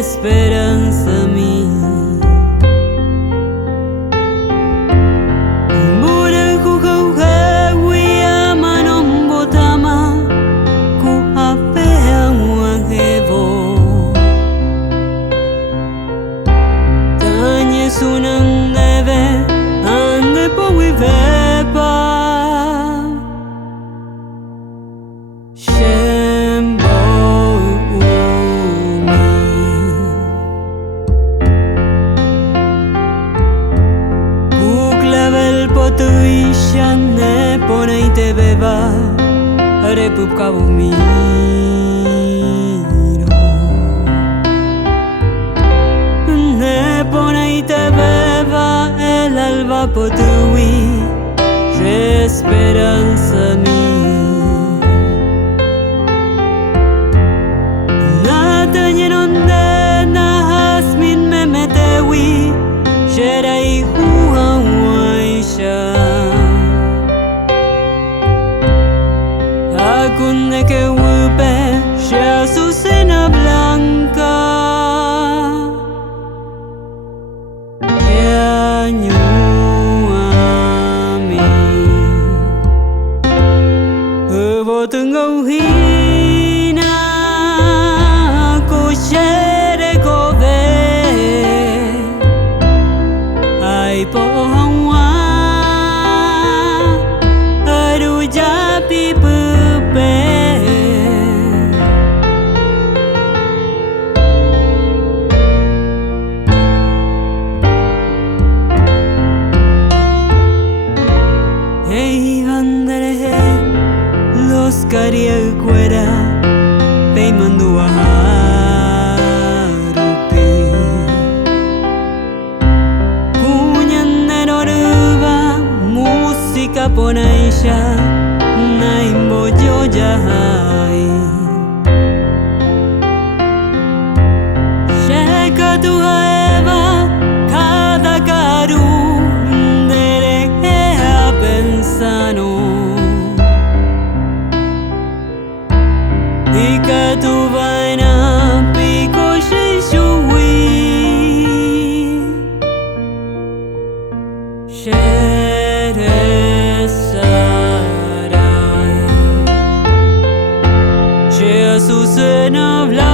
Esperança minha Bura ku kau kawi amanom botama ku ape ang hevo Tanya sunang neve ande po vivepa Tuishane ponei te beba repup kabumiro Ne ponei te beba el alba potui Esperança mi Nata nyenonde na hasmin me metewi Sherei hua Akunde que wupe she Azucena Blanca Que año a mí Evo tengo hina Kushere kove Ai po Karia kuera peimandu aharupi Kunyan ruba música ponaisha naimbo jojahai Sheka tu haeva cada karu dere a pensano Ika tu vaina pico shishui Shere sarai Che Azucena Blanca